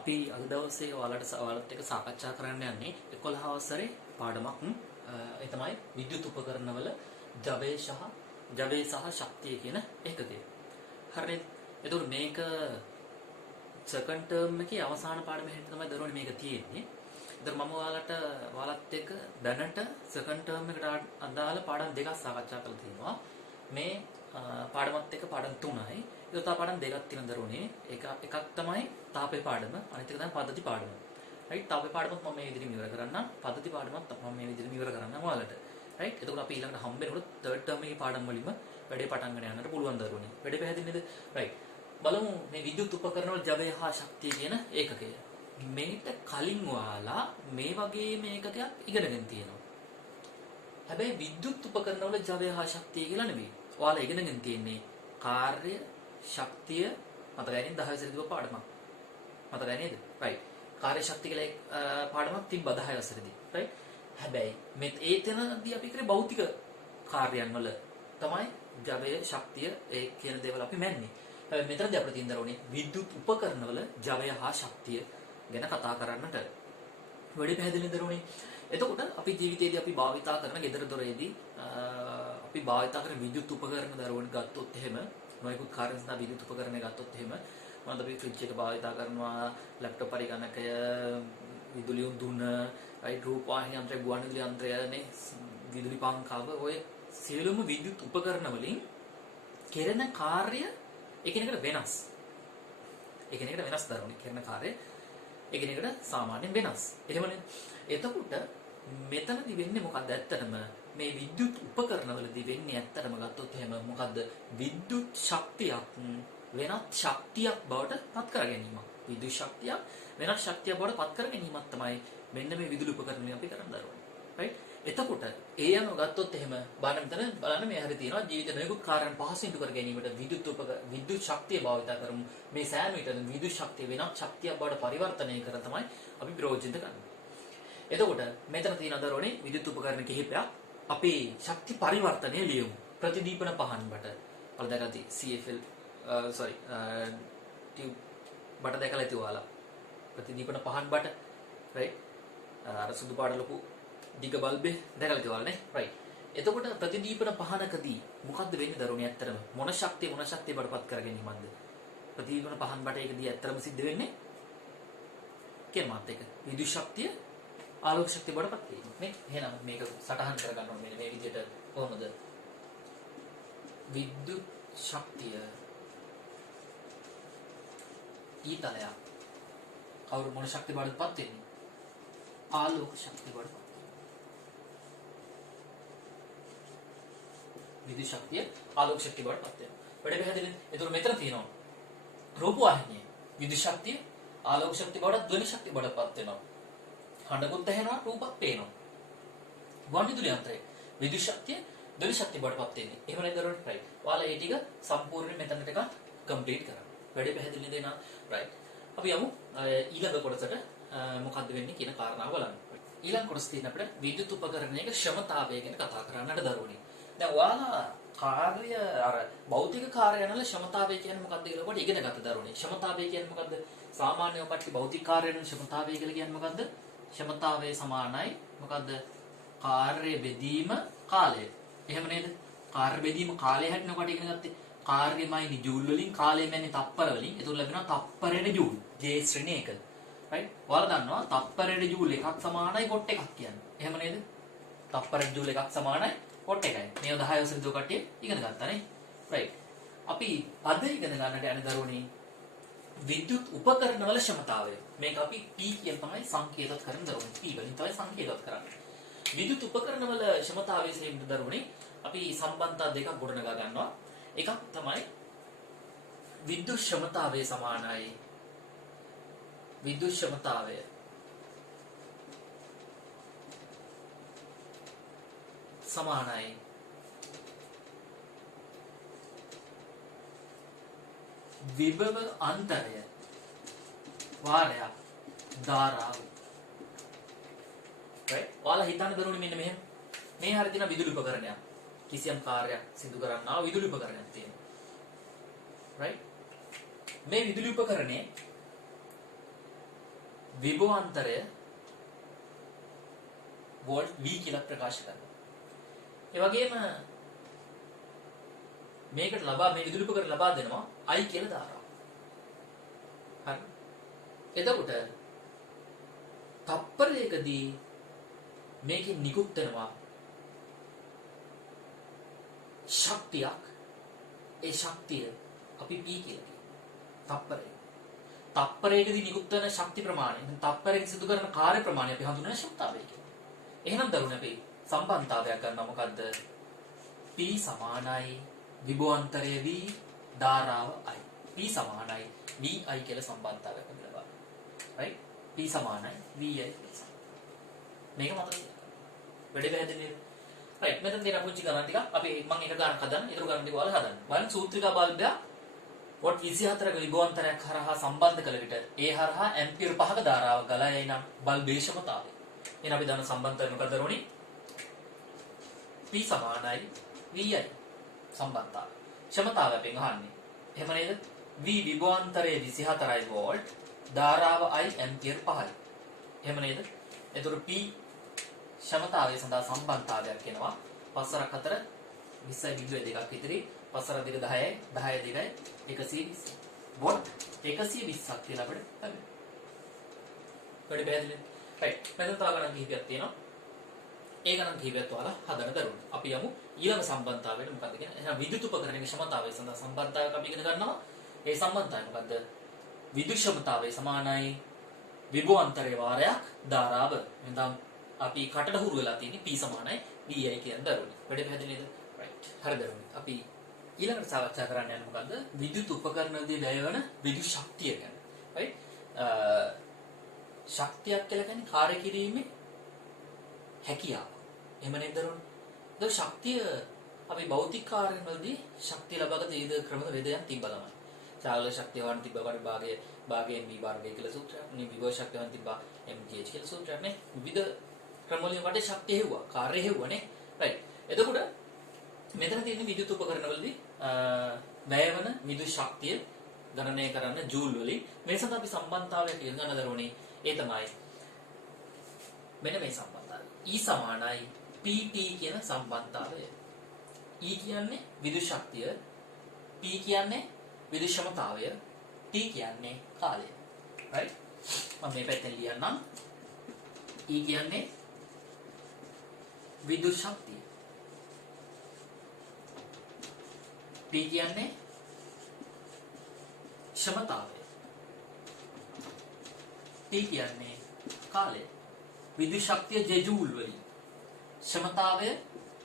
අපි අද දවසේ ඔයාලට එක සාකච්ඡා කරන්න යන්නේ 11 වසරේ පාඩමක්. ඒ තමයි විද්‍යුත් උපකරණවල ජවය සහ ශක්තිය කියන එකකය. හරිද? එතකොට මේක සෙකන්ඩ් ටර්ම් එකේ අවසාන පාඩමේ හැටියට තමයි දරුවනේ මේක තියෙන්නේ. ඉතින් මම ඔයාලත් එක්ක දැනට සෙකන්ඩ් ටර්ම් එකට අදාළ පාඩම් දෙකක් සාකච්ඡා කරලා තියෙනවා. මේ පාඩමත් එක්ක පාඩම් 3යි. ඒක තව පාඩම් දෙකක් තියෙන දරුවනේ. එකක් තමයි තාපේ පාඩම, අනිත් එක තමයි පද්ධති පාඩම. රයිට්? තාපේ පාඩමත් මම මේ විදිහට ඉවර කරන්නම්. පද්ධති පාඩමත් මම මේ විදිහට ඉවර කරන්නම් ඔයාලට. රයිට්? එතකොට අපි ඊළඟට හම්බෙනකොට තර්ඩ් ටර්ම් එකේ පාඩම් වලින්ම වැඩේ පටන් ගන්න යන්නට පුළුවන් දරුවනේ. වැඩේ පැහැදිලිද? රයිට්. බලමු මේ විද්‍යුත් උපකරණ වල ජවය හා ශක්තිය කියන ඒකකය. මේකට කලින් ඔයාලා මේ වගේ මේකකයක් ඉගෙනගෙන තියෙනවා. හැබැයි විද්‍යුත් උපකරණ වල ජවය හා ශක්තිය කියලා නෙවෙයි. ඔයාලා ඉගෙනගෙන තියෙන්නේ කාර්ය, ශක්තිය මතකයි නේද? 10 වසරේ තිබ්බ පාඩමක්. මතකයි නේද? රයිට්. කාර්ය ශක්තිය කියලා පාඩමක් තිබ්බා 10 වසරේදී. රයිට්. හැබැයි මේ ඒතනදී අපි කරේ භෞතික කාර්යයන් වල තමයි ජවය, ශක්තිය ඒ කියන දේවල් අපි මැන්නේ. හැබැයි මෙතනදී අපිට තියෙන දරුවනේ විද්‍යුත් උපකරණ වල ජවය හා ශක්තිය ගැන කතා කරන්නට. වැඩි පැහැදිලිද දරුවනේ? එතකොට අපි ජීවිතයේදී අපි භාවිතා කරන ගෙදර දොරේදී අපි භාවිතා කරන විද්‍යුත් උපකරණ දරුවන්ට ගත්තොත් එහෙම නොයෙකුත් කාර්ය සඳහා විද්‍යුත් උපකරණ ගත්තොත් එහෙම මොනවද අපි ෆ්‍රිජ් එක භාවිතා කරනවා, ලැප්ටොප් පරිගණකය, විදුලි උදුන, රූපවාහිනී යන්ත්‍රය, ගුවන්විදුලි යන්ත්‍රය, නේ විදුලි පංකාව, ඔය සියලුම විද්‍යුත් උපකරණ වලින් කෙරෙන කාර්ය එකිනෙකට වෙනස්. එකිනෙකට වෙනස් දරුවනේ කරන කාර්ය එකිනෙකට සාමාන්‍යයෙන් වෙනස්. එහෙමනේ. එතකොට මෙතනදි වෙන්නේ මොකද්ද ඇත්තටම? මේ විද්‍යුත් උපකරණවලදී වෙන්නේ ඇත්තටම ගත්තොත් එහෙම මොකද්ද? විද්‍යුත් ශක්තියක් වෙනත් ශක්තියක් බවට පත් කර ගැනීමක්. විද්‍යුත් ශක්තියක් වෙනත් ශක්තියක් බවට පත් කර ගැනීමක් තමයි මෙන්න මේ විදුලි උපකරණය අපි කරන් දරුවනේ. රයිට්? එතකොට ඒ අනුව ගත්තොත් එහෙම බලන්න මේ හැරි තියෙනවා ජීවිතේ නොයෙකුත් කාර්යයන් පහසුවෙන් කර ගැනීමට විද්‍යුත් ශක්තිය භාවිත කරමු. මේ සෑම විටම විද්‍යුත් ශක්තිය වෙනත් ශක්තියක් බවට පරිවර්තනය කර තමයි අපි ප්‍රයෝජිත කරන්නේ. එතකොට මෙතන තියෙන දරුවනේ විද්‍යුත් උපකරණ කිහිපයක් අපි ශක්ති පරිවර්තනය ලියමු. ප්‍රතිදීපන පහන් බට. ඔයාලා දැකලා ඇති CFL ටියුබ් බට දැකලා ඇති ඔයාලා. ප්‍රතිදීපන පහන් බට. රයිට්? අර සුදු පාට ලොකු දිග බල්බේ දැකලා ඇති ඔයාලා නේ. රයිට්. එතකොට ප්‍රතිදීපන පහනකදී මොකද්ද වෙන්නේ දරුවනේ ඇත්තටම? මොන ශක්තිය බඩපත් කර ගැනීමක්ද? ප්‍රතිදීපන පහන් බටේකදී ඇත්තටම සිද්ධ වෙන්නේ කියන මාත් එක. විද්‍යුත් ශක්තිය ආලෝක ශක්තිය බඩපත් වීම. නේ? එහෙනම් මේක සටහන් කර ගන්න ඕනේ මේ විදිහට කොහොමද? විද්‍යුත් ශක්තිය ඊතලය කවුරු මොන ශක්තිය බඩපත් වෙන්නේ? ආලෝක ශක්තිය බඩපත්. විද්‍යුත් ශක්තිය ආලෝක ශක්තිය බඩපත් වෙනවා. වැඩ පැහැදිලිද? ඒතර මෙතන තියෙනවා රූපවාහිනිය විද්‍යුත් ශක්තිය ආලෝක ශක්තිය බඩ ධ්වනි ශක්තිය බඩපත් වෙනවා. හඬකුත් ඇහෙනවා, රූපත් පේනවා. ගුවන්විදුලි යන්ත්‍රය විද්‍යුත් ශක්තිය ධ්වනි ශක්තිය බඩපත් වෙන්නේ. එහෙම නේද දරුවනේ? රයිට්. ඔයාලා ඒ ටික සම්පූර්ණයෙන් මෙතනට එක කම්ප්ලීට් කරන්න. වැඩි පැහැදිලි දෙනා. රයිට්. අපි යමු ඊළඟ කොටසට මොකද්ද වෙන්නේ කියන කාරණාව බලන්න. ඊළඟ කොටස තියෙන අපිට විද්‍යුත් උපකරණයක ක්ෂමතාවය ගැන කතා කරන්නට දරුවනේ. දැන් ඔයාලා කාර්ය අර භෞතික කාර්යයන් වල ක්ෂමතාවය කියන්නේ මොකක්ද කියලා පොඩි ඉගෙන ගත්ත දරුවනේ. ක්ෂමතාවය කියන්නේ මොකද්ද? සාමාන්‍යව කට්ටිය භෞතික කාර්යයන් වල ක්ෂමතාවය කියලා කියන්නේ මොකද්ද? ක්ෂමතාවය සමානයි මොකද්ද? කාර්ය බෙදීම කාලය. එහෙම නේද? කාර්ය බෙදීම කාලය හැටිනකොට ඉගෙන ගත්තේ. කාර්යමයි ජූල් වලින්, කාලයමයි තප්පර වලින්. ඒතුළ ලැබෙනවා තප්පරයට ජූල්. J ශ්‍රේණිය එක. රයිට්? ඔයාලා දන්නවා තප්පරයට ජූල් එකක් සමානයි කොට් එකක් කියන්නේ. එහෙම නේද? තප්පරයට ජූල් එකක් සමානයි කොට් එකයි. මේව 10 වසරේ දෝ කට්ටිය ඉගෙන ගත්තා නේ. රයිට්. අපි අද ඉගෙන ගන්නට යන දරුවනේ විද්‍යුත් උපකරණ වල ක්ෂමතාවය. මේක අපි P කියන තමයි සංකේතවත් කරන දරුවනේ. P වලින් තමයි සංකේතවත් කරන්නේ. විද්‍යුත් උපකරණ වල ක්ෂමතාවය කියන දරුවනේ අපි සම්බන්ධතා දෙකක් ගොඩනගා ගන්නවා. එකක් තමයි විද්‍යුත් ක්ෂමතාවය සමානයි විද්‍යුත් ක්ෂමතාවය සමානයි විභව අන්තරය වාරයක් ධාරාව. රයිට්? ඔයාලා හිතන්න දරුවනේ මෙන්න මෙහෙම. මේ හරිය තියෙන විදුලි උපකරණයක්. කිසියම් කාර්යයක් සිදු කරන්නා විදුලි උපකරණයක් තියෙනවා. රයිට්? මේ විදුලි උපකරණේ විභවාන්තරය වෝල්ට් V කියලා ප්‍රකාශ කරනවා. ඒ වගේම මේකට මේ විදුලි උපකරණ ලබා දෙනවා I කියලා ධාරාව. හරි. එතකොට තප්පරයකදී මේකෙන් නිකුත් වෙනවා ශක්තියක්. ඒ ශක්තිය අපි P කියලා කියනවා. තප්පරයකදී නිකුත් වෙන ශක්ති ප්‍රමාණය, තප්පරයක සිදු කරන කාර්ය ප්‍රමාණය අපි හඳුන්වන ශක්තාවය කියලා. එහෙනම් දරුවනේ අපි සම්බන්ධතාවයක් ගන්නවා මොකද්ද? P සමානයි විභවාන්තරය V ධාරාව I. P සමානයි VI කියලා සම්බන්ධතාවයක් අපි ලබා ගන්නවා. right? P සමානයි VI කියලා. මේක මතක තියාගන්න. වැඩි පැහැදිලිද? right. මෙතන තියෙන පුංචි ගණන් ටික අපි මම එක ගණන් හදන්න. ඊටු ගණන් ටික වල හදන්න. බලන්න සූත්‍රිකා බල්බයක් වොට් 24ක විභවාන්තරයක් හරහා සම්බන්ධ කළ විට ඒ හරහා ඇම්පියර් 5ක ධාරාවක් ගලා යයි නම් බල්බේ ක්ෂමතාවය. එහෙනම් අපි දන්න සම්බන්ධතාවය මොකක්ද දරුවනේ? P සමානයි VI සම්බන්ධතාවය. ක්ෂමතාවය අපි අහන්නේ. එහෙම නේද? V විභවාන්තරයේ 24යි වෝල්ට්, ධාරාව I ඇම්පියර් 5යි. එහෙම නේද? එතකොට P ක්ෂමතාවය සඳහා සම්බන්ධතාවයක් එනවා. පස්සරක් අතර 20.2ක් විතරයි. පස්සර දෙක 10යි, 10 දෙකයි 120. වෝල්ට් 120ක් කියලා අපිට ලැබෙනවා. වැඩි පැහැදිලිද? right. මෙතන තව ගණන් කිහිපයක් තියෙනවා. ඒ ගණන් කිහිපයත් ඔයාලා හදන්න දරුවනේ. අපි යමු ඊළඟ සම්බන්ධතාවයට මොකද්ද කියන. එහෙනම් විද්‍යුත් උපකරණයේ ක්ෂමතාවය සඳහා සම්බන්ධතාවයක් අපි ඉගෙන ගන්නවා. ඒ සම්බන්ධතාවය මොකද්ද? විද්‍යුත් ක්ෂමතාවය සමානයි විභවාන්තරයේ වාරයක් ධාරාව. එහෙනම් අපි කටට හුරු වෙලා තියෙන්නේ P සමානයි VI කියන දරුවනේ. වැඩි පැහැදිලිද? right. හරි දරුවනේ. අපි ඊළඟට සාකච්ඡා කරන්න යන්නේ මොකද්ද? විද්‍යුත් උපකරණවලදී වැය වෙන විද්‍යුත් ශක්තිය ගැන. right? ශක්තියක් කියලා කියන්නේ කාර්ය කිරීමේ හැකියාව. එහෙම නේද දරුවනේ? ඒක ශක්තිය අපි භෞතික කාර්යවලදී ශක්තිය ලබාගත විවිධ ක්‍රම වේදයන් තිබ්බා තමයි. චාලක ශක්තිය වань තිබ්බා භාගයෙන් V වර්ගය කියලා සූත්‍රයක්. මේ විභව ශක්තිය වань තිබ්බා mgh කියලා සූත්‍රයක් නේ. විවිධ ක්‍රම වලින් වට ශක්තිය හෙව්වා. කාර්ය හෙව්වා නේ. right. එතකොට මෙතන තියෙන විද්‍යුත් උපකරණවලදී වැය වෙන විද්‍යුත් ශක්තිය ගණනය කරන්න ජූල් වලින් මේ සඳහා අපි සම්බන්ධතාවයක් ඉගෙන ගන්න දරුවනේ. ඒ තමයි මෙන්න මේ සම්බන්ධතාවය. E සමානයි PT කියන සම්බන්ධතාවය. E කියන්නේ විද්‍යුත් ශක්තිය, P කියන්නේ විද්‍යුත් ක්ෂමතාවය, T කියන්නේ කාලය. right? මම මේ පැත්තෙන් ලියන්නම්. E කියන්නේ විද්‍යුත් ශක්තිය. P කියන්නේ ක්ෂමතාවය. T කියන්නේ කාලය. විද්‍යුත් ශක්තිය ජූල් වලින්. ක්ෂමතාවය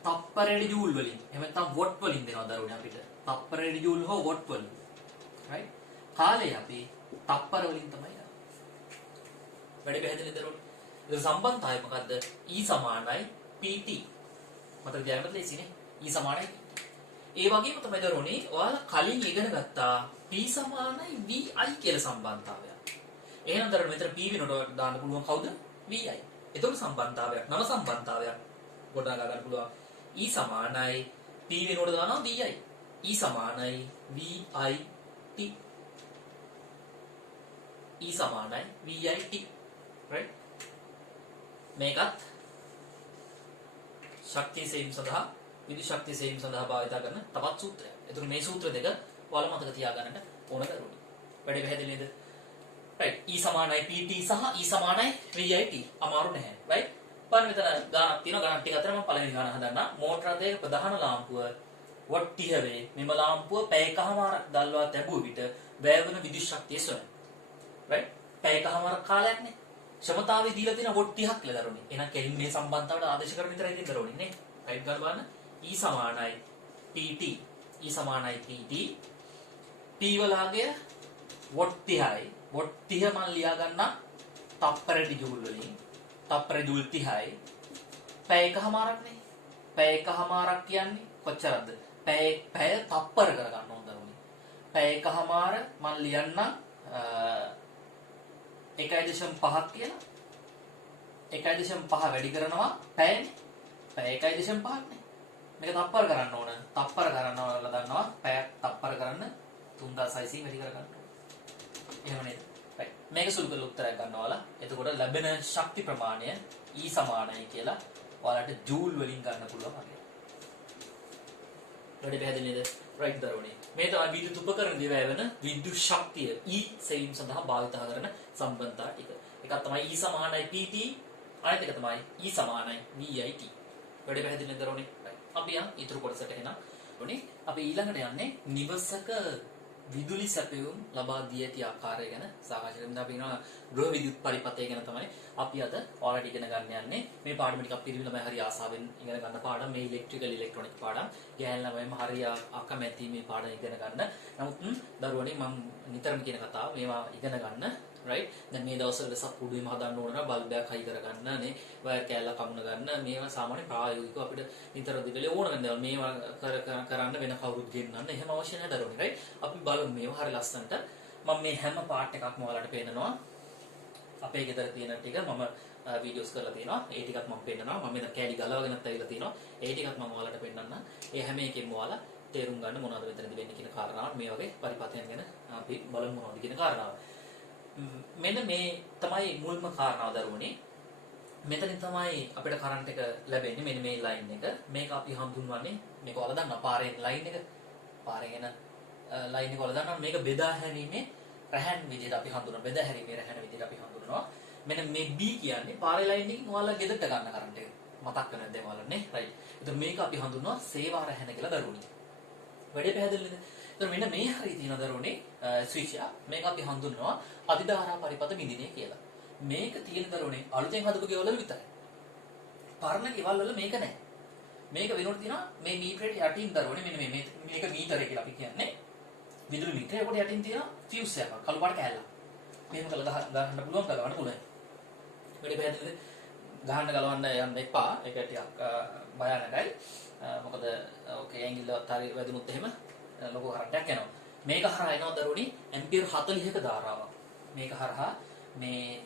තප්පරයට ජූල් වලින්. එහෙම නැත්නම් වොට් වලින් දෙනවා දරුවනේ අපිට. තප්පරයට ජූල් හෝ වොට් වලින්. right? කාලය අපි තප්පර වලින් තමයි ගන්න. වැඩි පැහැදිලිද දරුවනේ? ඒක සම්බන්ධතාවය මොකද්ද? E සමානයි PT. මතක තියාගන්න ලේසිනේ. E සමානයි ඒ වගේම තමයි දරුවනේ ඔයාලා කලින් ඉගෙන ගත්තා P සමානයි VI කියලා සම්බන්ධතාවයක්. එහෙනම් දරුවෝ මෙතන P වෙනකොට දාන්න පුළුවන් කවුද? VI. ඒතකොට සම්බන්ධතාවයක් නව සම්බන්ධතාවයක් ගොඩනගා ගන්න පුළුවන්. E සමානයි P වෙනකොට දානවා VI. E සමානයි VIT. E සමානයි VIT. right? මේකත් ශක්තිය සෙවීම සඳහා විද්‍යුත් ශක්තිය සෙවීම සඳහා භාවිත කරන තවත් සූත්‍රයක්. ඒතකොට මේ සූත්‍ර දෙක ඔයාලා මතක තියාගන්නට ඕන දරුවනේ. වැඩි පැහැදිලි නේද? right. E සමානයි PT සහ E සමානයි VIT. අමාරු නැහැ. right? බලන්න මෙතන ගානක් තියෙනවා. ගණන් ටික අතර මම පළවෙනි ගාන හදන්න. මෝටර රථයේ ප්‍රධාන ලාම්පුව වොට් 30 වේ. මෙම ලාම්පුව පැයකමාරක් දල්වා තැබුව විට වැය වන විද්‍යුත් ශක්තිය සොයන. right? පැයකමාරක් කාලයක්නේ. ක්ෂමතාවය දීලා තියෙන වොට් 30ක් කියලා දරුවනේ. එහෙනම් කෙලින් මේ සම්බන්ධතාවට ආදේශ කරන විතරයි තියෙන දරුවනේ නේ. right ගන්න බලන්න. E සමානයි PT. E සමානයි PT. P වලගේ වොට් 30යි. වොට් 30 මම ලියා ගන්න තප්පරයට ජූල් වලින්. තප්පර ජූල් 30යි. පැයකමාරක්නේ. පැයකමාරක් කියන්නේ කොච්චරද? පැය තප්පර කර ගන්න ඕන දරුවනේ. පැයකමාර මම ලියන්න 1.5ක් කියලා. 1.5 වැඩි කරනවා පැයනේ. පැය 1.5ක් නේ. මේක තප්පර කරන්න ඕන. තප්පර කරනවා ඔයාලා දන්නවා. පැයක් තප්පර කරන්න 3600 වැඩි කර ගන්න ඕන. එහෙම නේද? right. මේක මේක සුළු කරලා උත්තරයක් ගන්න ඔයාලා. එතකොට ලැබෙන ශක්ති ප්‍රමාණය E සමානයි කියලා ඔයාලට ජූල් වලින් ගන්න පුළුවන් වගේ. වැඩි පැහැදිලි නේද? රයිට් දරුවනේ. මේ තමයි විද්‍යුත් උපකරණ දිවැය වෙන විද්‍යුත් ශක්තිය E සෙවීම සඳහා භාවිත කරන සම්බන්ධතා ටික. එකක් තමයි E සමානයි PT, අනිත් එක තමයි E සමානයි VIT. වැඩි පැහැදිලි නේද දරුවනේ? අපි යන් ඊටු කොටසට එනවා. ඕනේ අපි ඊළඟට යන්නේ නිවසක විදුලි සැපයුම් ලබා දී ඇති ආකාරය ගැන සාකච්ඡා කරමු. අපි කියනවා ගෘහ විද්‍යුත් පරිපථය ගැන තමයි අපි අද ඔයාලට ඉගෙන ගන්න යන්නේ. මේ පාඩම ටිකක් පිළිවෙල ළමයි හරි ආසාවෙන් ඉගෙන ගන්න පාඩම්. මේ ඉලෙක්ට්‍රිකල් ඉලෙක්ට්‍රොනික පාඩම්. ගෑන් ළමයිම හරි අකමැති මේ පාඩම ඉගෙන ගන්න. නමුත් දරුවනේ මම නිතරම කියන කතාව මේවා ඉගෙන ගන්න. right දැන් මේ දවස්වල වෙසක් කුඩුවෙම හදන්න ඕන නම් බල්බයක් හයි කරගන්න නේ වයර් කෑල්ල කමුණ ගන්න මේවා සාමාන්‍ය ප්‍රායෝගිකව අපිට නිතර දිගට ඕන වෙනවා මේවා කරන්න වෙන කවුරුත් ගෙන්නන්න එහෙම අවශ්‍ය නැහැ දරුවනේ right අපි බලමු මේවා හරිය ලස්සනට මම මේ හැම පාර්ට් එකක්ම ඔයාලට පෙන්නනවා අපේ ගෙදර තියෙන ටික මම වීඩියෝස් කරලා තියෙනවා ඒ ටිකත් මම පෙන්නනවා මම මෙතන කෑලි ගලවගෙනත් ඇවිල්ලා තියෙනවා ඒ ටිකත් මම ඔයාලට පෙන්නන්න ඒ හැම එකෙම ඔයාලා තේරුම් ගන්න මොනවද මෙතනදී වෙන්නේ කියන කාරණාව මේ වගේ පරිපථයන් ගැන අපි බලමු මොනවද කියන කාරණාව මෙන්න මේ තමයි මුල්ම කාරණාව දරුවනේ මෙතනින් තමයි අපිට කරන්ට් එක ලැබෙන්නේ මෙන්න මේ ලයින් එක මේක අපි හඳුන්වන්නේ මේක ඔයාලා දන්නවා පාරෙන් ලයින් එක පාරෙන් එන ලයින් එක ඔයාලා දන්නවා මේක බෙදා හැරීමේ රැහන් විදිහට අපි හඳුනනවා බෙදා හැරීමේ රැහන් විදිහට අපි හඳුනනවා මෙන්න මේ B කියන්නේ පාරේ ලයින් එකකින් ඔයාලා ගෙදරට ගන්න කරන්ට් එක මතක් කරගන්න දැන් ඔයාලා නේ රයිට් එතකොට මේක අපි හඳුන්වනවා සේවා රැහන කියලා දරුවනේ වැඩි පැහැදිලිද එතකොට මෙන්න මේ හරිය තියෙන දරුවනේ ස්විච් එක මේක අපි හඳුන්වනවා අධිධාරා පරිපථ බිඳිනේ කියලා. මේක තියෙන දරුවනේ අලුතෙන් හදපු ගෙවල් වල විතරයි. පරණ ගෙවල් වල මේක නැහැ. මේක වෙනකොට තියෙනවා මේ මීටරේ යටින් දරුවනේ මෙන්න මේක මීටරේ කියලා අපි කියන්නේ. විදුලි මීටරේ කොට යටින් තියෙනවා ෆියුස් එකක් කළු පාට කෑල්ලක්. මේක කළා ගන්න පුළුවන් ගලවන්න පුළුවන්. වැඩි පැහැදිලිද? ගහන්න ගලවන්න යන්න එපා. ඒක ටිකක් භයානකයි. මොකද ඕකේ ඇඟිල්ලවත් හරි වැදුනොත් එහෙම ලොකු කරන්ට් එකක් යනවා. මේක හරහා එනවා දරුවනේ ඇම්පියර් 40ක ධාරාවක්. මේක හරහා මේ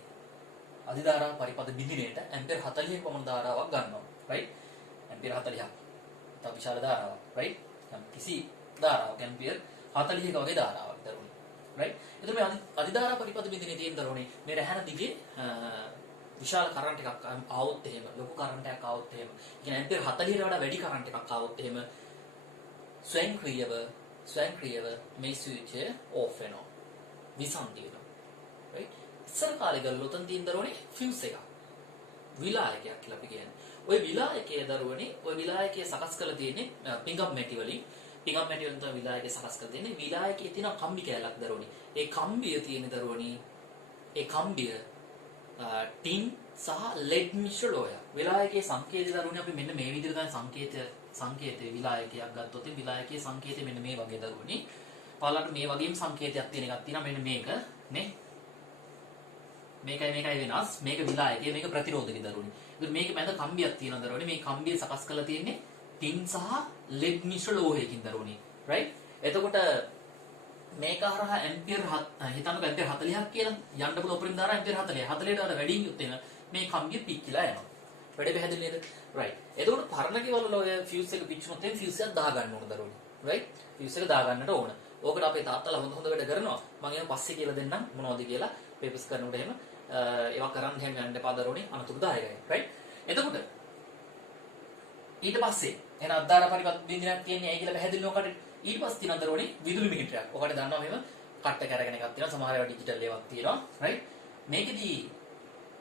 අධිධාරා පරිපථ බිඳිනේට ඇම්පියර් 40ක පමණ ධාරාවක් ගන්නවා. right? ඇම්පියර් 40ක්. තව විශාල ධාරාවක්. right? කිසි ධාරාවක් ඇම්පියර් 40ක වගේ ධාරාවක් දරුවනේ. right? එතකොට මේ අධිධාරා පරිපථ බිඳිනේ තියෙන දරුවනේ මේ රැහැන දිගේ විශාල කරන්ට් එකක් ආවොත් එහෙම ලොකු කරන්ට් එකක් ආවොත් එහෙම කියන්නේ ඇම්පියර් 40ට වඩා වැඩි කරන්ට් එකක් ආවොත් එහෙම ස්වයංක්‍රීයව මේ ස්විච් එක ඕෆ් වෙනවා. විසන්ධි වෙනවා. right? ඉස්සර කාලේ ගල්ල උතන් තියෙන දරුවනේ ෆියුස් එකක්. විලායකයක් කියලා අපි කියන්නේ. ওই විලායකයේ දරුවනේ ওই විලායකයේ සකස් කරලා තියෙන්නේ පිඟම් මැටි වලින්. පිඟම් මැටි වලින් තමයි විලායකයේ සකස් කරලා තියෙන්නේ. විලායකයේ තියෙන කම්බි කෑල්ලක් දරුවනේ. ඒ කම්බිය තියෙන දරුවනේ ඒ කම්බිය ටින් සහ ලෙඩ් මිශ්‍ර ලෝය. විලායකයේ සංකේතය දරුවනේ අපි මෙන්න මේ විදිහට තමයි සංකේතයේ විලායකයක් ගත්තොත් ඒ විලායකයේ සංකේතය මෙන්න මේ වගේ දරුවනේ. ඔයාලට මේ වගේම සංකේතයක් තියෙන එකක් තියෙනවා මෙන්න මේක නේ. මේකයි වෙනස්. මේක විලායකය මේක ප්‍රතිරෝධකේ දරුවනේ. ඉතින් මේකේ මැද කම්බියක් තියෙනවා දරුවනේ. මේ කම්බිය සකස් කරලා තියෙන්නේ ටින් සහ ලෙඩ් මිශ්‍ර ලෝහයකින් දරුවනේ. right? එතකොට මේක හරහා ඇම්පියර් හිතන්නකෝ ඇම්පියර් 40ක් කියලා යන්න පුළුවන් උපරිම ධාරා ඇම්පියර් 40. 40ට වඩා වැඩි යුත් වෙන මේ කම්බිය පිච්චිලා යනවා. වැඩි පැහැදිලි නේද? right. එතකොට පරණ කේවල ඔය ෆියුස් එක පිච්චුනොත් එම් ෆියුස් එක දා ගන්න ඕන දරුවනේ. right? ෆියුස් එක දා ගන්නට ඕන. ඕකට අපේ තාත්තලා හොඳ වැඩ කරනවා. මම ඒක පස්සේ කියලා දෙන්නම් මොනවද කියලා පේපර්ස් කරනකොට එහෙම ඒවා කරන් හැම යන්න එපා දරුවනේ අනතුරුදායකයි. right? එතකොට ඊට පස්සේ එන අධාරා පරිපථ බින්දුවක් තියන්නේ ඇයි කියලා පැහැදිලි නොකට ඊට පස්සේ තියෙන දරුවනේ විදුලි මීටරයක්. ඔකට දන්නවා මෙහෙම කට් එක අරගෙන එකක් තියෙනවා. සමහර ඒවා ඩිජිටල් ඒවාක් තියෙනවා. right? මේකෙදී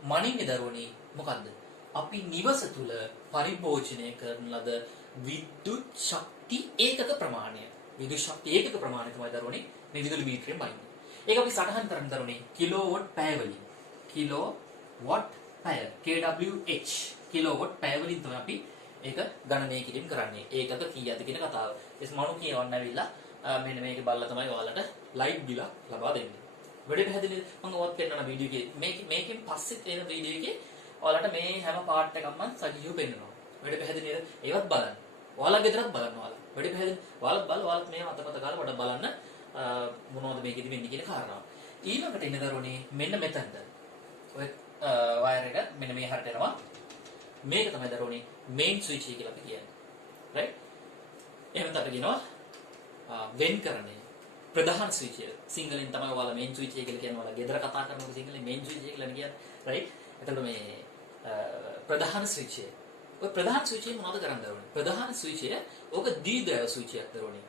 මනින්නේ දරුවනේ මොකද්ද? අපි නිවස තුල පරිභෝජනය කරන ලද විද්‍යුත් ශක්ති ඒකක ප්‍රමාණය. විදුලි ශක්ති ඒකක ප්‍රමාණය තමයි දරුවනේ මේ විදුලි මීටරයෙන් බලන්නේ. ඒක අපි සටහන් කරන්න දරුවනේ කිලෝවොට් පැය වලින්. කිලෝවොට් පැය kWh කිලෝවොට් පැය වලින් තමයි අපි ඒක ගණනය කිරීම කරන්නේ. ඒකක කීයද කියන කතාව. එස් මනු කියවන්න ඇවිල්ලා මෙන්න මේක බලලා තමයි ඔයාලට ලයිට් බිල ලබා දෙන්නේ. වැඩි පැහැදිලිද? මම ඔයත් පෙන්නන වීඩියෝ එකේ මේකෙන් පස්සේ එන වීඩියෝ එකේ ඔයාලට මේ හැම පාර්ට් එකක්ම සජීවව පෙන්නනවා. වැඩි පැහැදිලිද? ඒවත් බලන්න. ඔයාලා ගෙදරත් බලන්න ඔයාලා. වැඩි පැහැදිලි. ඔයාලත් මේ අතපත ගාලා වඩ බලන්න මොනවද මේකෙදි වෙන්නේ කියන කාරණාව. ඊළඟට එන දරුවනේ මෙන්න මෙතනද. ඔය වයර් එක මෙන්න මේ හරියට එනවා. මේක තමයි දරුවනේ මේන් ස්විච් එක කියලා අපි කියන්නේ. right? එහෙනම් අපි කියනවා වෙන්කරණය. ප්‍රධාන ස්විච් එක. සිංහලෙන් තමයි ඔයාලා මේන් ස්විච් එක කියලා කියන්නේ. ඔයාලා ගෙදර කතා කරනකොට සිංහලෙන් මේන් ස්විච් එක කියලා කියන්නේ. රයිට්? එතකොට මේ ප්‍රධාන ස්විච් එක. ඔය ප්‍රධාන ස්විච් එක මොනවද කරන්න ඕනේ? ප්‍රධාන ස්විච් එක ඕක දීර්ඝ ස්විච් එකක් දරුවනේ.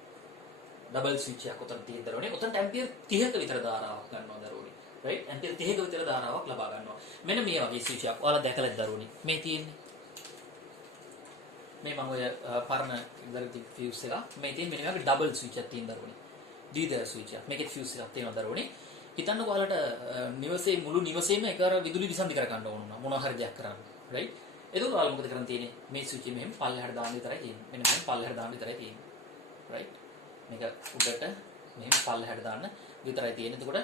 ඩබල් ස්විච් එකක් උතන තියෙන්න දරුවනේ. උතන ඇම්පියර් 30ක විතර ධාරාවක් ගන්නවා දරුවනේ. රයිට්? ඇම්පියර් 30ක විතර ධාරාවක් ලබා ගන්නවා. මෙන්න මේ වගේ ස්විච් එකක්. ඔයාලා දැකලා දරුවනේ. මේ තියෙන්නේ. මේ මම ඔය පරණ ඉදරති ෆියුස් එක. මේ තියෙන මෙන්න වගේ ඩබල් ස්විච් එකක් තියෙන දරුවනේ. දීර්ඝ ස්විච් එකක්. මේකේ ෆියුස් එකක් තියෙනවා දරුවනේ. හිතන්නකෝ ඔයාලට නිවසේ මුළු නිවසේම එකවර විදුලි විසන්ධි කර ගන්න ඕන නම් මොනවා හරි දෙයක් කරන්න. රයිට්? එතකොට ඔයාලා මොකද කරන්න තියෙන්නේ? මේ ස්විච් එක මෙහෙම පල්ලෙහාට දාන්න විතරයි තියෙන්නේ. මෙන්න මෙහෙම පල්ලෙහාට දාන්න විතරයි තියෙන්නේ. රයිට්? මේක උඩට මෙහෙම පල්ලෙහාට දාන්න විතරයි තියෙන්නේ. එතකොට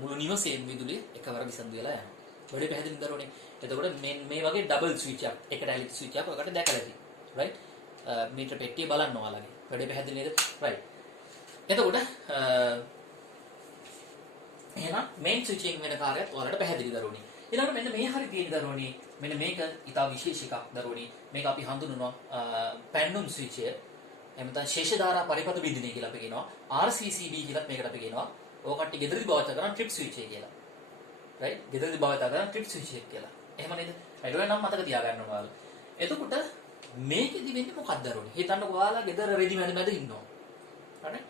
මුළු නිවසේම විදුලිය එකවර විසන්ධි වෙලා යනවා. වැඩි පැහැදිලිද දරුවනේ? එතකොට මේ වගේ ඩබල් ස්විච් එකක්, එකට ඇලිත් ස්විච් එකක් ඔයකට දැකලා තියෙනවා. රයිට්? මීටර පෙට්ටිය බලන්න ඔයාලගේ. වැඩි පැහැදිලි නේද? රයිට්. එතකොට එහෙනම් මේන් ස්විචින් වෙන කාර්යයත් ඔයාලට පැහැදිලි දරුවනේ. ඊළඟට මෙන්න මේ හරිය තියෙන දරුවනේ. මෙන්න මේක ඊටා විශේෂ එකක් දරුවනේ. මේක අපි හඳුන්වනවා පැන්නුම් ස්විච් එක. එහෙම නැත්නම් ශේෂ ධාරා පරිපත බින්දුනේ කියලා අපි කියනවා. RCCB කියලාත් මේකට අපි කියනවා. ඕක කට්ටිය ගෙදරදී භාවිත කරන ට්‍රිප් ස්විච් එක කියලා. රයිට්? ගෙදරදී භාවිත කරන ට්‍රිප් ස්විච් එක කියලා. එහෙම නේද? හරි ඔය නම් මතක තියාගන්න ඕන. එතකොට මේකෙදි වෙන්නේ මොකක්ද දරුවනේ? හිතන්නකෝ ඔයාලා ගෙදර රෙදි මැද ඉන්නවා. හරි?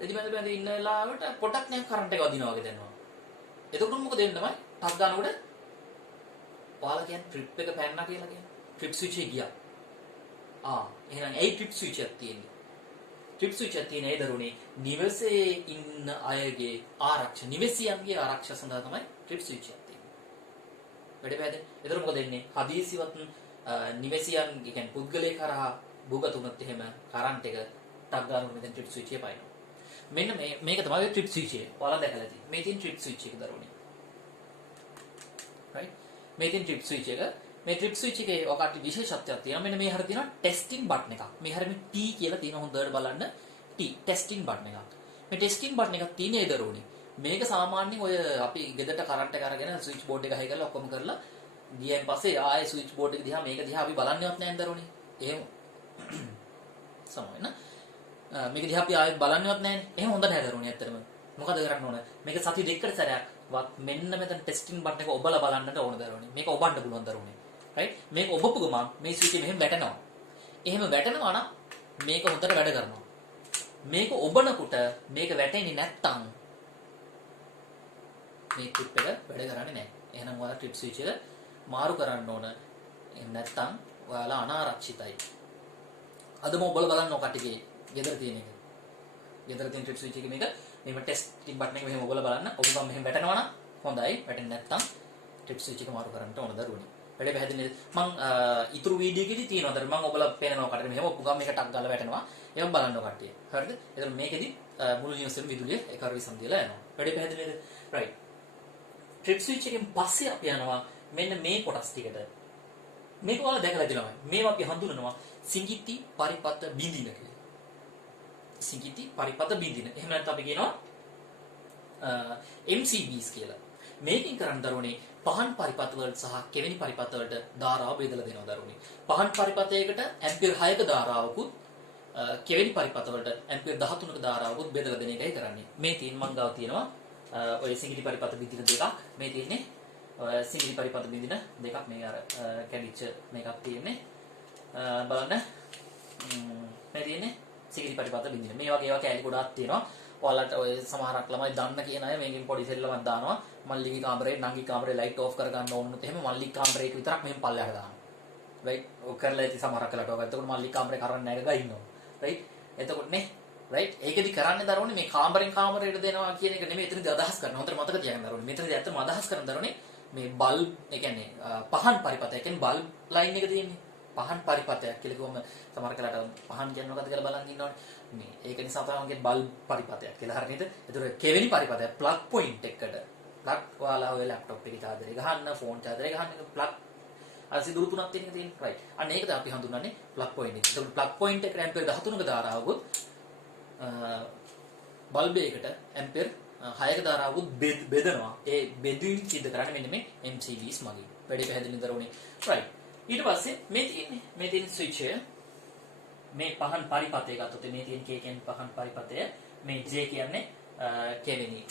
රෙදි මැද ඉන්න වෙලාවට පොටක් නෑ කරන්ට් එක වදිනවා වගේ දැනෙනවා. එතකොට මොකද වෙන්නේ තමයි? ටක් ගන්නකොට ඔයාලා කියන්නේ ට්‍රිප් එක පැන්නා කියලා කියන්නේ. ට්‍රිප් ස්විච් එක ගියා. එහෙනම් ඒ ට්‍රිප් ස්විච් එකක් තියෙන්නේ. ට්‍රිප් ස්විච් එකක් තියෙන ඒ දරුවනේ නිවසේ ඉන්න අයගේ ආරක්ෂා, නිවසියන්ගේ ආරක්ෂා සඳහා තමයි ට්‍රිප් ස්විච් එකක් තියෙන්නේ. වැඩි පැහැදිලි. එතකොට මොකද වෙන්නේ? හදිසියවත් නිවසියන් කියන්නේ පුද්ගලයෙක් කරා භූගත වුණත් එහෙම කරන්ට් එක ටක් ගන්නකොට මෙතන ට්‍රිප් ස්විච් එක පායනවා. මෙන්න මේක තමයි ට්‍රිප් ස්විච් එක. ඔයාලා දැකලා තියෙන්නේ. මේ තියෙන ට්‍රිප් ස්විච් එක දරුවනේ. රයිට්? මේ තියෙන ට්‍රිප් ස්විච් එක. මේ ට්‍රිප් ස්විච් එකේ ඔකට විශේෂත්වයක් තියෙනවා. මෙන්න මේ හරිය තියෙනවා ටෙස්ටිං බටන් එකක්. මේ හරිය මේ T කියලා තියෙන හොඳට බලන්න. T ටෙස්ටිං බටන් එකක්. මේ ටෙස්ටිං බටන් එකක් තියෙන ඒ දරුවනේ. මේක සාමාන්‍යයෙන් ඔය අපි ගෙදරට කරන්ට් එක අරගෙන ස්විච් බෝඩ් එක හයි කරලා ඔක්කොම කරලා ගියන් පස්සේ ආයේ ස්විච් බෝඩ් එක දිහා මේක දිහා අපි බලන්නේවත් නැහැ දරුවනේ. එහෙම සමහරවිට මේක දිහා අපි ආයෙත් බලන්නේවත් නැහැනේ. එහෙම හොඳ නැහැ දරුවනේ ඇත්තටම. මොකද කරන්න ඕන? මේක සති දෙකකට සැරයක් මෙන්න මෙතන ටෙස්ටිං බටන් එක ඔබලා බලන්නට ඕන දරුවනේ. මේක ඔබන්න පුළුවන් දරුවනේ. රයිට්? මේක ඔබපු ගමන් මේ ස්විච් එක මෙහෙම වැටෙනවා. එහෙම වැටෙනවා නම් මේක හොඳට වැඩ කරනවා. මේක ඔබනකොට මේක වැටෙන්නේ නැත්තම් මේ ට්‍රිප් එක වැඩ කරන්නේ නැහැ. එහෙනම් ඔයාලා ට්‍රිප් ස්විච් එක මාරු කරන්න ඕන. එහෙම නැත්තම් ඔයාලා අනාරක්ෂිතයි. අදම ඔබලා බලන්න ඔකටිගේ ගෙදර තියෙන එක. ගෙදර තියෙන ට්‍රිප් ස්විච් එක මේක මෙහෙම ටෙස්ටිං බටන් එක මෙහෙම ඔබලා බලන්න. ඔබ ගම මෙහෙම වැටෙනවා නම් හොඳයි. වැටෙන්නේ නැත්තම් ට්‍රිප් ස්විච් එක මාරු කරන්න ඕන දරුවනේ. වැඩි පැහැදිලි නේද? මම ඊතුරු වීඩියෝ එකේදී තියෙනවා. මම ඔබලා පේනවා කටට මෙහෙම ඔබ ගම එක ටක් ගාලා වැටෙනවා. ඒක බලන්න කට්ටිය. හරිද? එතන මේකෙදි මුළු නිවසේම විදුලිය එකවර විසන්ධියලා යනවා. වැඩි පැහැදිලි නේද? රයිට්. ට්‍රිප් ස්විච් එකෙන් පස්සේ අපි යනවා මෙන්න මේ කොටස් ටිකට. මේක ඔයාලා දැකලා තියෙනවා. මේවා අපි හඳුනනවා සිඟිති පරිපත බින්දින කියලා. සිඟිති පරිපත බින්දින. එහෙම නැත්නම් අපි කියනවා MCBs කියලා. මේකෙන් කරන්න දරුවනේ පහන් පරිපත වලට සහ කෙවෙනි පරිපත වලට ධාරාව බෙදලා දෙනවා දරුවනේ. පහන් පරිපතයකට ඇම්පියර් 6ක ධාරාවකුත් කෙවෙනි පරිපත වලට ඇම්පියර් 13ක ධාරාවකුත් බෙදලා දෙන එකයි කරන්නේ. මේ තියෙන මං ගාව තියෙනවා ඔය සිඟිති පරිපත බින්දින දෙකක්. මේ තියෙන්නේ සිඟිති පරිපත බින්දින දෙකක්. මේ අර කැඩිච්ච මේකක් තියෙන්නේ. බලන්න මේ තියෙන්නේ සිඟිති පරිපත බින්දින. මේ වගේ ඒවා කැලි ගොඩාක් තියෙනවා. ඔයාලට ඔය සමහරක් ළමයි දන්න කියන අය මේකෙන් පොඩි සෙල්ලමක් දානවා. මල්ලිගේ කාමරේ නංගි කාමරේ ලයිට් ඕෆ් කරගන්න ඕන වුණොත් එහෙම මල්ලි කාමරේට විතරක් මෙහෙම පල්ලෙහාට දානවා. රයිට්? ඔය කරලා ඇති සමහරක් වෙලාවට ඔක. එතකොට මල්ලි කාමරේ කරන්නේ නැහැ ගා ඉන්නවා. රයිට්? එතකොට නේ රයිට්? ඒකෙදි කරන්නේ දරුවනේ මේ කාමරෙන් කාමරේට දෙනවා කියන එක නෙමෙයි එතනදී අදහස් කරන්නේ. හොඳට මතක තියාගන්න දරුවනේ. මෙතනදී ඇත්තම අදහස් කරන දරුවනේ මේ බල්බ් ඒ කියන්නේ පහන් පරිපතය. ඒ කියන්නේ බල්බ් ලයින් එක තියෙන්නේ. පහන් පරිපතයක් කියලා කිව්වම සමහර කලකට පහන් කියන්නේ මොකද්ද කියලා බලන් ඉන්නවනේ. මේ ඒක නිසා තමයි මගේ බල්බ් පරිපතයක් කියලා හරියට. ඒතර කෙවෙනි පරිපතය ප්ලග් පොයින්ට් එකකට ප්ලග් ඔයාලා ඔය ලැප්ටොප් එකේ චාර්ජරේ ගහන්න, ෆෝන් චාර්ජරේ ගහන්න ප්ලග් අර සිදුරු තුනක් තියෙන රයිට්. අන්න ඒක තමයි අපි හඳුන්වන්නේ ප්ලග් පොයින්ට් එක. ඒතකොට ප්ලග් පොයින්ට් එකට ඇම්පියර් 13ක ධාරාවකුත් බල්බ් එකකට ඇම්පියර් 6ක ධාරාවකුත් බෙදනවා. ඒ බෙදීම් සිද්ධ කරන්නේ මෙන්න මේ MCBs මගින්. වැඩි පැහැදිලි දරුවනේ. රයිට්. ඊට පස්සේ මේ තියෙන ස්විච් එක මේ පහන් පරිපතය ගත්තොත් මේ තියෙන K කියන්නේ පහන් පරිපතය, මේ J කියන්නේ කෙවෙනි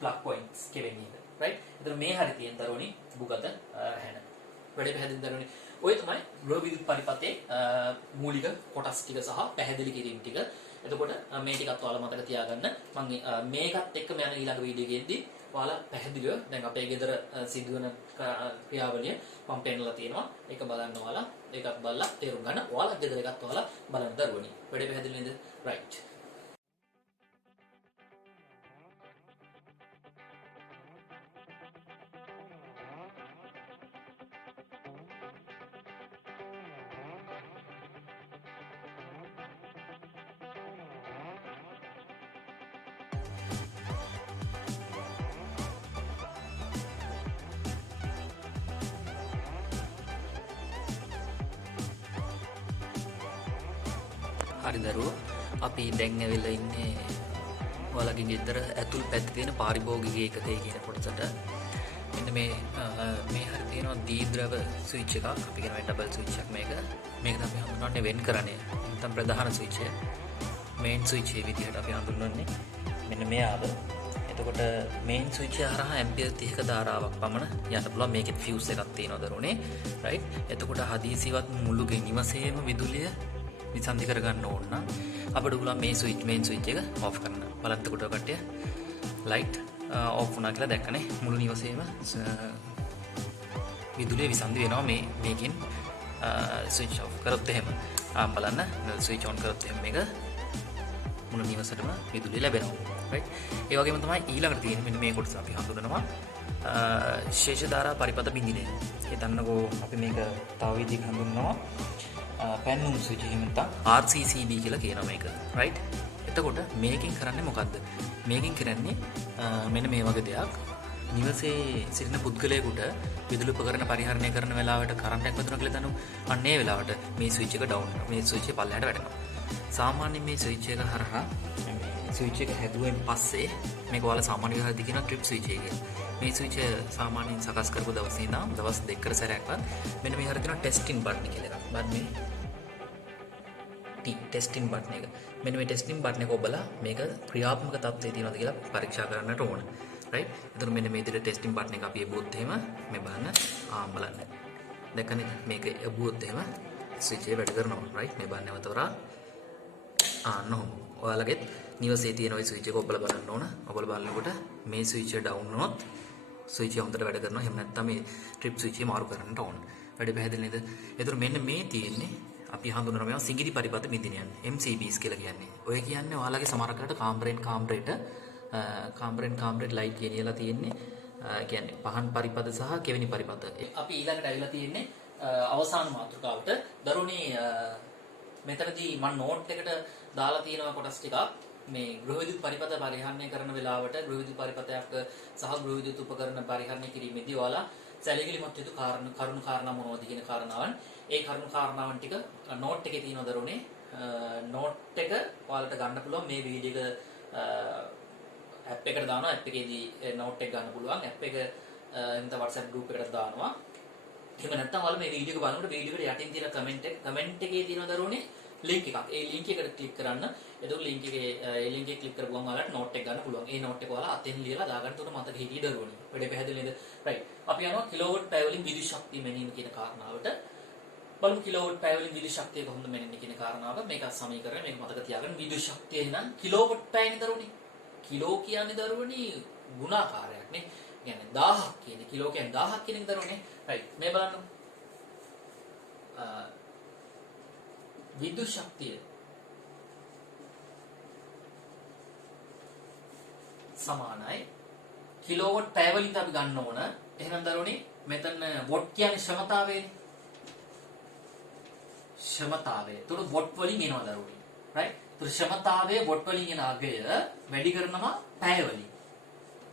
ප්ලග් පොයින්ට්ස් කෙවෙනි එක. රයිට්. එතන මේ හරිය තියෙන දරුවනි බුගත හැන. වැඩේ පැහැදිලි දරුවනි. ඔය තමයි ගෘහ විදුලි පරිපථයේ මූලික කොටස් ටික සහ පැහැදිලි කිරීම ටික. එතකොට මේ ටිකත් ඔයාලා මතක තියාගන්න. මම මේකත් එක්කම යන ඊළඟ වීඩියෝ එකේදී ඔයාලා පැහැදිලිව දැන් අපේ ගෙදර සිදුවන ක්‍රියාවලිය මම පෙන්නලා තියෙනවා. ඒක බලන්න ඔයාලා. ඒකත් බලලා තේරුම් ගන්න. ඔයාලා ගෙදර එකත් ඔයාලා බලන්න දරුවනි. වැඩේ පැහැදිලි නේද? රයිට්. හරි දරුවෝ අපි දැන් ඇවිල්ලා ඉන්නේ ඔයාලගේ ගෙදර ඇතුල් පැත්තේ තියෙන පාරිභෝගික ඒකකය කියන කොටසට. මෙන්න මේ හරි තියෙනවා දීද්‍රව ස්විච් එකක්. අපි කියනවා ඩබල් ස්විච් එකක් මේක. මේක තමයි හඳුන්වන්නේ වෙන් කරන්නේ. නැත්නම් ප්‍රධාන ස්විච් එක. මේන් ස්විච් එක විදිහට අපි හඳුන්වන්නේ. මෙන්න මෙයාව. එතකොට මේන් ස්විච් එක හරහා ඇම්පියර් 30ක ධාරාවක් පමණ යන්න පුළුවන්. මේකෙත් ෆියුස් එකක් තියෙනවා දරුවනේ. රයිට්. එතකොට හදිසියවත් මුළු ගෙනිමසේම විදුලිය විසන්ධි කරගන්න ඕන නම් අපිට උගලා මේ මේන් ස්විච් එක ඔෆ් කරන්න. බලන්න එතකොට කට්ටිය ලයිට් ඔෆ් වුණා කියලා දැක්කනේ. මුළු නිවසේම විදුලිය විසන්ධි වෙනවා මේකෙන් ස්විච් ඔෆ් කරොත් එහෙම. බලන්න ස්විච් ඔන් කරොත් එහෙම මේක මුළු නිවසටම විදුලිය ලැබෙනවා. රයිට්. ඒ වගේම තමයි ඊළඟට තියෙන්නේ මෙන්න මේ කොටස අපි හඳුනනවා ශේෂ ධාරා පරිපථ බිඳිනය. හිතන්නකෝ අපි මේක තව විදිහකට හඳුන්වනවා පැන්නුම් ස්විච් එහෙම නැත්නම් RCCB කියලා කියනවා මේක. රයිට්. එතකොට මේකෙන් කරන්නේ මොකද්ද? මේකෙන් කරන්නේ මෙන්න මේ වගේ දෙයක්. නිවසේ සිටින පුද්ගලයෙකුට විදුලි උපකරණ පරිහරණය කරන වෙලාවට කරන්ට් එකක් වැදුණා කියලා දනු. අන්න ඒ වෙලාවට මේ ස්විච් එක ඩවුන් වෙනවා. මේ ස්විච් එක පල්ලෙහාට වැටෙනවා. සාමාන්‍යයෙන් මේ ස්විච් එක හරහා ස්විච් එක හැදුවෙන් පස්සේ මේක ඔයාලා සාමාන්‍ය විදිහට කියනවා ට්‍රිප් ස්විච් එක කියලා. මේ ස්විච් එක සාමාන්‍යයෙන් සකස් කරපු දවසේ ඉඳන් දවස් දෙකකට සැරයක්වත් මෙන්න මේ හරිය තියෙනවා ටෙස්ටිං බටන් කියලා එකක්. බලන්න මේ ටෙස්ටිං බටන් එක. මෙන්න මේ ටෙස්ටිං බටන් එක ඔබලා මේක ක්‍රියාත්මක තත්ත්වයේ තියෙනවද කියලා පරීක්ෂා කරන්නට ඕන. රයිට්. එතකොට මෙන්න මේ විදිහට ටෙස්ටිං බටන් එක අපි එබුවොත් එහෙම මේ බලන්න බලන්න. දැක්කනේ මේක එබුවොත් එහෙම ස්විච් එක වැඩ කරනවා. රයිට්. මේ බලන්න නැවතවරා නෝ. ඔයාලගෙත් නිවසේ තියෙන ওই ස්විච් එක ඔබලා බලන්න ඕන. ඔබලා බලනකොට මේ ස්විච් එක ඩවුන් වුණොත් ස්විච් එක හොඳට වැඩ කරනවා. එහෙම නැත්නම් මේ ට්‍රිප් ස්විච් එක මාරු කරන්නට ඕන. වැඩ පැහැදිලි නේද? එතකොට මෙන්න මේ තියෙන්නේ අපි හඳුනනවා මේවා සිඟිරි පරිපථ බිඳිනයන් MCBs කියලා කියන්නේ. ඔය කියන්නේ ඔයාලගේ සමහරකට කාම්බරෙන් ලයිට් ගෙනියලා තියෙන්නේ. කියන්නේ පහන් පරිපථ සහ කෙවෙනි පරිපථ. අපි ඊළඟට ඇවිල්ලා තියෙන්නේ අවසාන මාතෘකාවට. දරුණී මෙතනදී මම නෝට් එකට දාලා තියෙනවා කොටස් ටිකක්. මේ ගෘහ විදුලි පරිපථ පරිහරණය කරන වෙලාවට ගෘහ විදුලි පරිපථයක් සහ ගෘහ විදුලි උපකරණ පරිහරණය කිරීමේදී ඔයාලා සැලකිලිමත් යුතු කරුණු කාරණා මොනවද කියන කාරණාවන් ඒ කරුණු කාරණාවන් ටික නෝට් එකේ තියෙනවා දරුවනේ. නෝට් එක ඔයාලට ගන්න පුළුවන් මේ වීඩියෝ එක ඇප් එකට දානවා. ඇප් එකේදී නෝට් එක ගන්න පුළුවන්. ඇප් එක එතන WhatsApp group එකට දානවා. එහෙම නැත්නම් ඔයාලා මේ වීඩියෝ එක බලනකොට වීඩියෝ එකට යටින් තියෙන කමෙන්ට් එකේ තියෙනවා දරුවනේ ලින්ක් එකක්. ඒ ලින්ක් එකට ක්ලික් කරන්න. එතකොට ලින්ක් එකේ ඒ ලින්ක් එක ක්ලික් කරපුවම ඔයාලට නෝට් එක ගන්න පුළුවන්. ඒ නෝට් එක ඔයාලා අතෙන් ලියලා දාගන්න. උඩ මතක හිටිය දරුවනේ. වැඩේ පැහැදිලි නේද? රයිට්. අපි යනවා කිලෝවොට් පැය වලින් විදුලි ශක්තිය මෙනීම කියන කාරණාවට. බලමු කිලෝවොට් පැය වලින් විදුලි ශක්තිය කොහොමද මෙනෙන්නේ කියන කාරණාව. මේක සමීකරණය මේක මතක තියාගන්න. විදුලි ශක්තිය නම් කිලෝවොට් පැයනේ දරුවනේ. කිලෝ කියන්නේ දරුවනේ ගුණාකාරයක් නේ. කියන්නේ 1000ක් කියන්නේ කිලෝ කියන්නේ 1000ක් කියන එක දරුවනේ. රයිට්. මේ බලන්න. විදුලි ශක්තිය සමානයි කිලෝවොට් පැය වලින් අපි ගන්න ඕන. එහෙනම් දරුවනේ මෙතන වොට් කියන්නේ ක්ෂමතාවයනේ. ක්ෂමතාවය. ඒතකොට වොට් වලින් එනවා දරුවනේ. රයිට්. ඒතකොට ක්ෂමතාවය වොට් වලින් එන අගය වැඩි කරනවා පැය වලින්.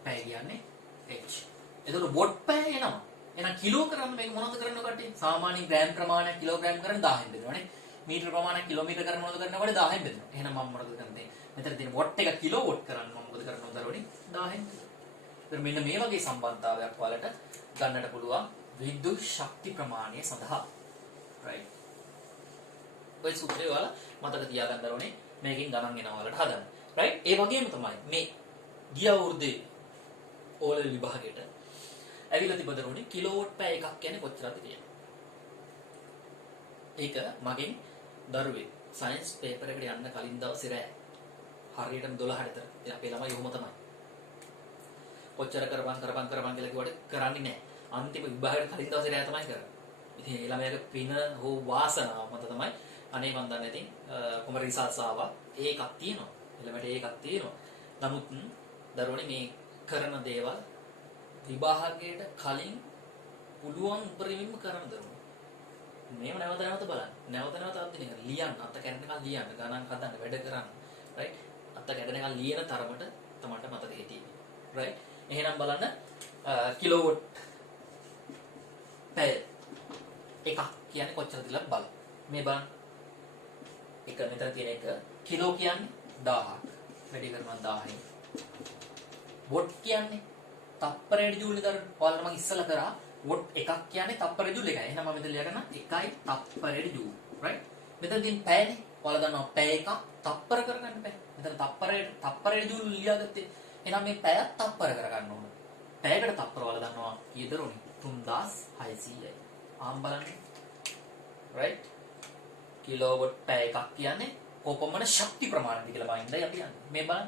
පැය කියන්නේ h. ඒතකොට වොට් පැය එනවා. එහෙනම් කිලෝ කරන්න මේක මොනවද කරන්න කට්ටිය? සාමාන්‍ය ග්‍රෑම් ප්‍රමාණයක් කිලෝග්‍රෑම් කරන්න 1000න් බෙදනවානේ. මීටර ප්‍රමාණයක් කිලෝමීටර කරන්න මොනවද කරනකොට 1000න් බෙදනවා. එහෙනම් මම මොනවද කරන්නේ? මෙතන තියෙන වොට් එක කිලෝ වොට් කරන්න මම මොකද කරනවද දරුවනේ? 1000න්. ඒතර මෙන්න මේ වගේ සම්බන්ධතාවයක් ඔයාලට ගන්නට පුළුවන් විද්‍යුත් ශක්ති ප්‍රමාණය සඳහා. right. ඔය සූත්‍රය ඔයාලා මතක තියාගන්න ඕනේ. මේකෙන් ගණන් එනවා ඔයාලට හදන්න. right. ඒ වගේම තමයි මේ ගිය අවුරුද්දේ ඕලෙවල් විභාගයට ඇවිල්ලා තිබ්බ දරුවනේ කිලෝවොට් පැය එකක් කියන්නේ කොච්චරද කියලා. ඒක මගෙන් දරුවේ සයන්ස් පේපර් එකට යන්න කලින් දවසේ රෑ හරියටම 12ට විතර. ඉතින් අපේ ළමයි ඔහොම තමයි. කොච්චර කරපන් කියලා කිව්වට කරන්නේ නැහැ. අන්තිම විභාගයට කලින් දවසේ රෑ තමයි කරන්නේ. ඉතින් ඒ ළමයාගේ පින හෝ වාසනාව මත තමයි අනේ මන් දන්නේ ඉතින් කොමර රිසර්ච් ආවා. ඒකක් තියෙනවා. ළමයට ඒකක් තියෙනවා. නමුත් දරුවනේ මේ කරන දේවල් විභාගයට කලින් පුළුවන් උපරිමයෙන්ම කරන දරුවෝ. මේව නැවත බලන්න. නැවත අත්දින එක ලියන්න, අත කැඩෙනකන් ලියන්න, ගණන් හදන්න, වැඩ කරන්න. රයිට්? අත කැඩෙනකන් ලියන තරමට තමන්ට මතක හිටියේ. රයිට්? එහෙනම් බලන්න කිලෝවොට් පැය එකක් කියන්නේ කොච්චරද කියලා බලන්න. මේ බලන්න. එක මෙතන තියෙන එක කිලෝ කියන්නේ 1000ක්. වැඩි කරනවා 1000යි. වොට් කියන්නේ තප්පරයට ජූල් විතර. ඔයාලට මම ඉස්සලා කරා වොට් එකක් කියන්නේ තප්පරයට ජූල් එකයි. එහෙනම් මම මෙතන ලියා ගන්න 1යි තප්පරයට ජූල්. රයිට්? මෙතන තියෙන පැයනේ. ඔයාලා දන්නවා පැය එකක් තප්පර කරගන්න බෑ. මෙතන තප්පරයට ජූල් ලියාගත්තේ. එහෙනම් මේ පැය තප්පර කරගන්න ඕන. පැයකට තප්පර ඔයාලා දන්නවා කීයද රෝනි? 3600යි. ආම් බලන්න. රයිට්? කිලෝවොට් පැය එකක් කියන්නේ කොපමණ ශක්ති ප්‍රමාණයද කියලා බලන්නයි අපි යන්නේ. මේ බලන්න.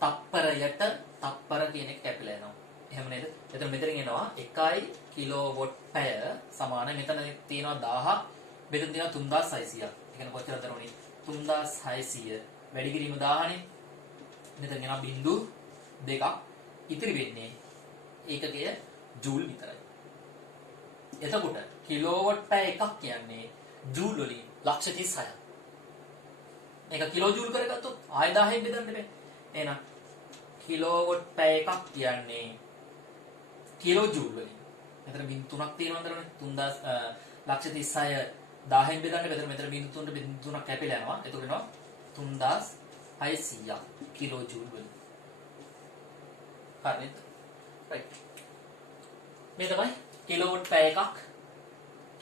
තප්පරයට තප්පර කියන එක කැපිලා යනවා. එහෙම නේද? එතන මෙතනින් එනවා 1යි කිලෝවොට් පැය සමාන මෙතන තියෙනවා 1000ක් මෙතන තියෙනවා 3600ක්. ඒ කියන්නේ කොච්චරද රෝනි? 3600 වැඩි කිරීම 1000නේ. මෙතන එනවා බිංදු 2ක්. ඉතිරි වෙන්නේ ඒකකය ජූල් විතරයි. එතකොට කිලෝවොට් පැය එකක් කියන්නේ ජූල් වලින් 36ක්. මේක කිලෝ ජූල් කරගත්තොත් ආය 1000ෙන් බෙදන්න බෑ. එහෙනම් කිලෝවොට් පැය එකක් කියන්නේ කිලෝ ජූල් වලින්. මෙතන බිංදු 3ක් තියෙනවද නේද? 3600 1000ෙන් බෙදන්න බෑ. මෙතන බිංදු 3ට බිංදු 3ක් කැපිලා යනවා. එතකොට එනවා 3600ක් කිලෝ ජූල් වලින්. හරිද? රයිට්. මේ තමයි කිලෝවොට් පැය එකක්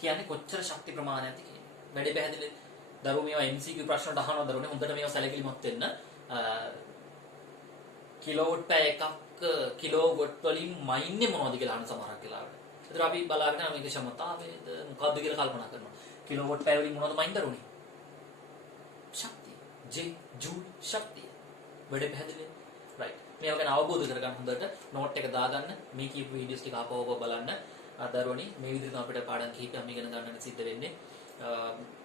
කියන්නේ කොච්චර ශක්ති ප්‍රමාණයක්ද කියන්නේ. වැඩි පැහැදිලි දරුවෝ මේවා MCQ ප්‍රශ්න වලට අහනවා දරුවනේ හොඳට මේවා සැලකිලිමත් වෙන්න. කිලෝවොට් පැය එකක් කිලෝවොට් වලින් මයින්නේ මොනවද කියලා අහන සමහරක් වෙලාවට. ඒතර අපි බලාගෙන මේක ක්ෂමතාවේද මොකද්ද කියලා කල්පනා කරනවා. කිලෝවොට් පැය වලින් මොනවද මයින් දරුවනේ? ශක්තිය. ජූල් ශක්තිය. වැඩි පැහැදිලි. රයිට්. මේවා ගැන අවබෝධ කරගන්න හොඳට නෝට් එක දාගන්න. මේ කියපු වීඩියෝස් ටික ආපහු බලන්න. දරුවනේ මේ විදිහට අපිට පාඩම් කිහිපයක් ඉගෙන ගන්නට සිද්ධ වෙන්නේ.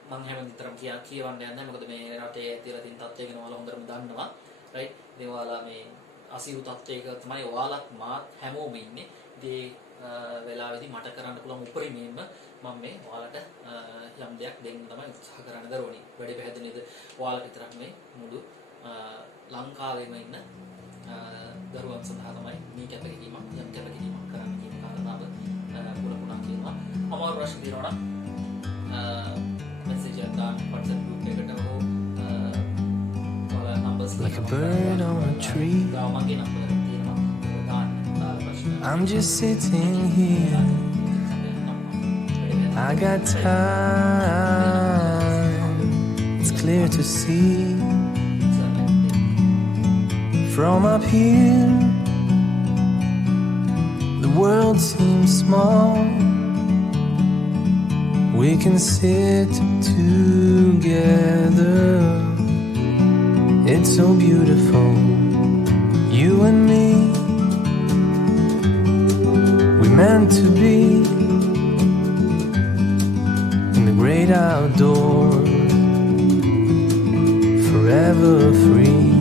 මම හැමතිස්සෙම කියවන්න යන්නේ මොකද මේ රටේ ඇතිලා තියෙන තත්ත්වය ගැන ඔයාලා හොඳටම දන්නවා. රයිට්. ඉතින් ඔයාලා මේ අසීරු තත්ත්වයක තමයි ඔයාලත් මාත් හැමෝම ඉන්නේ. ඉතින් වෙලාවෙදි මට කරන්න පුළුවන් උපරිමයෙන්ම මම මේ ඔයාලට යම් දෙයක් දෙන්න තමයි උත්සාහ කරන්න දරුවනේ. වැඩි පැහැදිලිද? ඔයාලා විතරක් මේ මුළු ලංකාවේම ඉන්න දරුවන් සඳහා තමයි මේ කැපකිරීමක් යම් කැපකිරීමක් කරන්න කියන කාරණාව පුරපුරා කියනවා. අමාරු ප්‍රශ්න දිනවනම් message එකක් දාන්න WhatsApp group එකට හෝ ඔයාලා numbers like a bird on a tree. මගේ number එක තියෙනවා. දාන්න ප්‍රශ්න. I'm just sitting here. I got time. It's clear to see from up here. The world seems small. We can sit together. It's so beautiful. You and me. We meant to be in the great outdoors, forever free.